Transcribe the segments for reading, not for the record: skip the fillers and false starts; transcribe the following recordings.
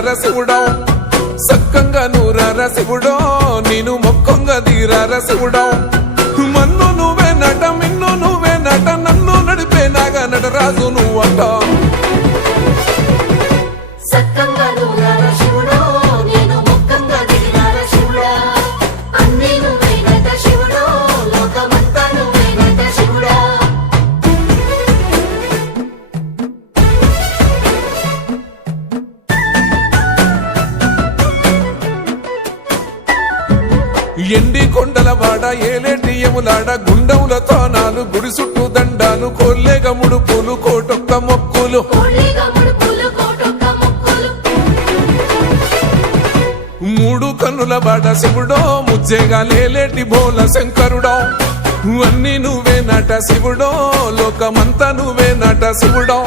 తీరార శివుడో సక్కంగా నూరార శివుడో నేను మొక్కంగా తీరార శివుడో మన్ను నువ్వే నట మిన్ను నువ్వే నట నన్ను నడిపే నాగా నటరాజు నువ్వంట ఎండి కొండల వాడ ఏలేటి యములాడ గుండముల తానాలు గుడి చుట్టూ దండాలు కోల్లేగ ముడుపులు కోటొక్క మొక్కులు మూడు కన్నుల బాడ శివుడో ముజ్జేగా లేలేటి బోల శంకరుడో అన్ని నువ్వే నట శివుడో లోకమంతా నువ్వే నట శివుడో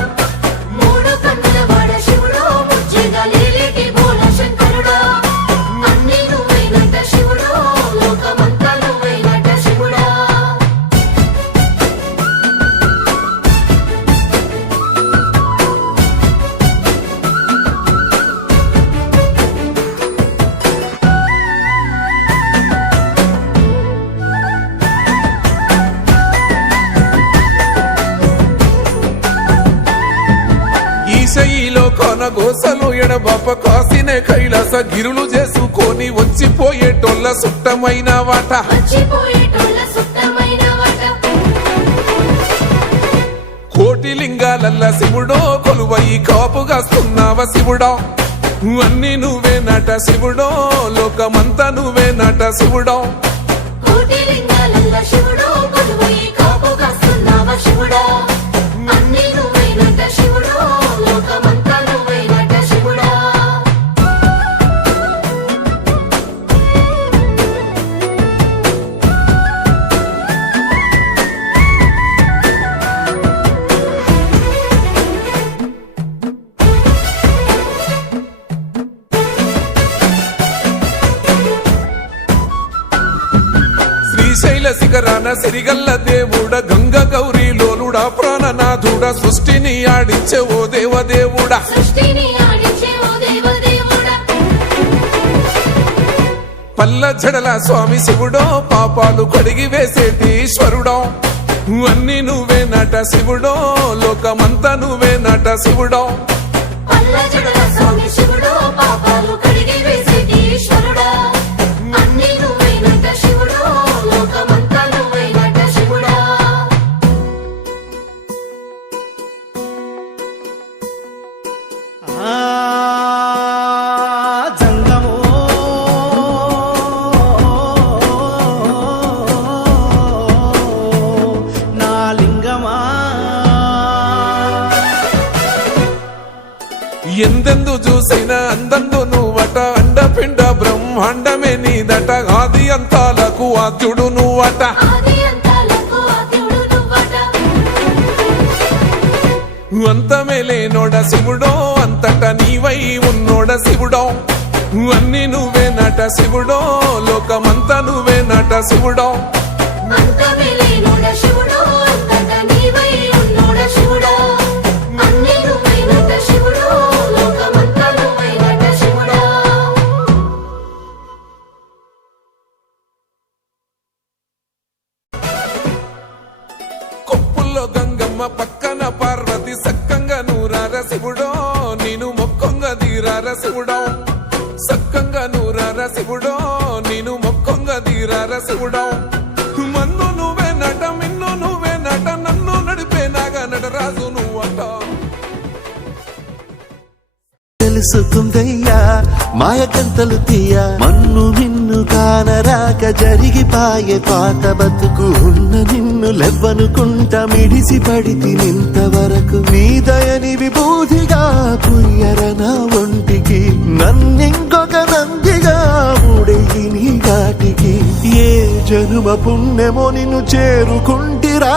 ఈశయిలో కొన గోసలు ఎడబాప కాసినే కైలాస గిరులు చేసుకొని వచ్చిపోయేటోళ్ళ సుట్టమైన వాట కోటి లింగాలల్ల శివుడో కొలువై కాపుగాస్తున్నావ శివుడో అన్ని నువ్వే నట శివుడో లోకమంతా నువ్వే నట శివుడో శ్రీశైల శిఖరాన సిరిగల్ల దేవుడ గంగ గౌరీ లోలుడా ప్రాణనాథుడా సృష్టిని ఆడించే ఓ దేవదేవుడా పల్ల జడల స్వామి శివుడో పాపాలు కడిగి వేసేటి ఈశ్వరుడో అన్ని నువ్వే నట శివుడో లోకమంతా నువ్వే నట శివుడో ఎందెందు చూసైనా అందందు నువ్వట అండపిండ బ్రహ్మాండమే నీదట ఆది అంతాలకు ఆద్యుడు నువ్వట అంతమే లేనోడ శివుడో అంతట నీవై ఉన్నోడ శివుడో అన్ని నువ్వే నట శివుడో లోకమంతా నువ్వే నట శివుడో గంగమ్మ పక్కన పార్వతి సక్కంగా నూరార శివుడో నేను మొక్కంగా తీరార శివుడో సక్కంగా నూరార శివుడో నేను మొక్కంగా తీరార శివుడో మన్ను నువ్వే నట మిన్ను నువ్వే నట నన్ను నడిపే నాగా నటరాజు నువ్వంట తెలుసుకుందయ్యా మాయకంతలు తీయ మన్ను నిన్ను కానరాక జరిగిపాయే పాత బతుకు ఉన్న నిన్ను లెవ్వనుకుంటా మిడిసి పడితి నింతవరకు నీ దయని విభూతిగా పుయ్యరన ఒంటికి నన్నింకొక నందిగా ముడెయ్యి నీ ఘాటికి ఏ జనుమ పుణ్యమో నిన్ను చేరుకుంటిరా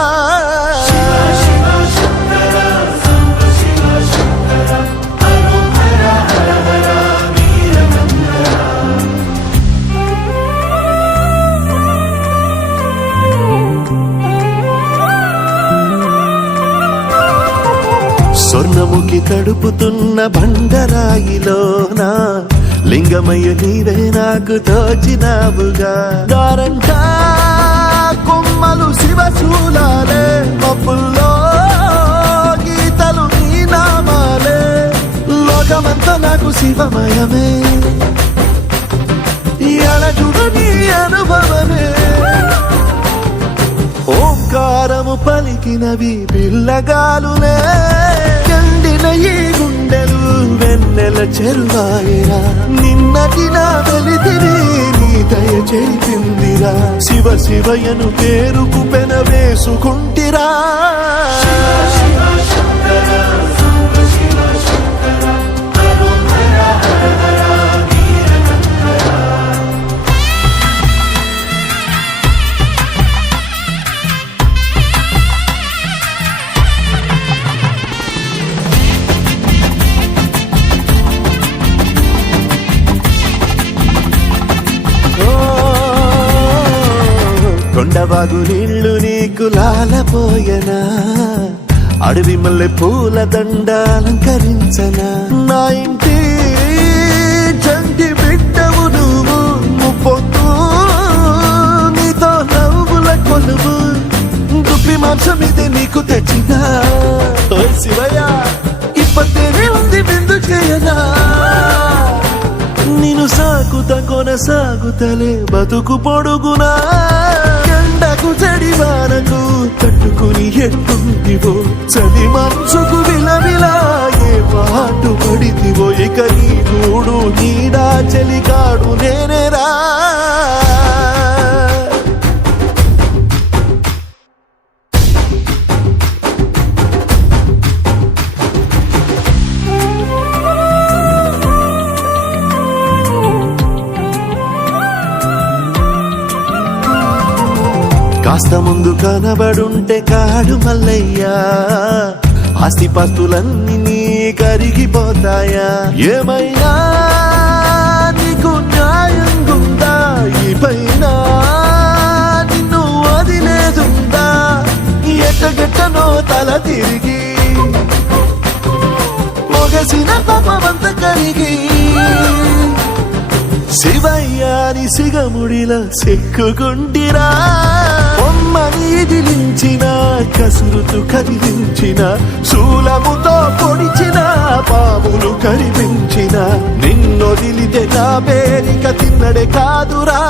స్వర్ణముఖి తడుపుతున్న బండరాయిలోనా లింగమయ్య నీవే నాకు తోచినావుగా దారంటా కొమ్మలు శివశూలాలే మబ్బుల్లో గీతలు నీ నామాలే లోకమంతా నాకు శివమయమే ఎడజుడు నీ అనుభవమే ఓంకారము పలికినవి పిల్లగాలునే ఎండిన ఈ గుండెలు వెన్నెల చెరువాయరా నిన్నటి నా వెలితిరి నీ దయ చెరిపిందిరా శివ శివయను పేరుకు పెన వేసుకుంటిరా కొండవాగు నీళ్లు నీకు లాలపోయనా అడవి మల్లె పూల దండ అలంకరించనా నా ఇంటి చంటి బిడ్డవు నువ్వు ముప్పొద్దు నీతో నవ్వుల కొలువు దుప్పి మాంసం ఇది నీకు తెచ్చినా ఓ శివయ్య ఇప్పటినే ఉంది బిందు చేయనా నిన్ను సాగుత కొనసాగుతలే బతుకు పొడుగునా ఎండకు చడివానకు తట్టుకుని ఎట్టుంటివో చలి మనసుకు విలవిలా ఏ పాటు పడితివో ఇక నీ గూడు నీడా చలికాడు నేనేరా కాస్త ముందు కనబడుంటే కాడు మల్లయ్యా ఆస్తిపాస్తులన్నీ నీ కరిగిపోతాయా ఏమైనా నీకు న్యాయం గుందా ఈ పైన నిన్ను వదిలేదుందా ఎట్టగెట్టనో తల తిరిగి మొగసిన పాపమంత కరిగి శివయ్యాని సిగముడిలా సిక్కుకుంటిరా బొమ్మని దిలించిన కసురుతూ కదిలించిన శూలముతో పొడిచిన పాములు కరిపించిన నిన్నొదిలితే నా పేరిక తిన్నడే కాదురా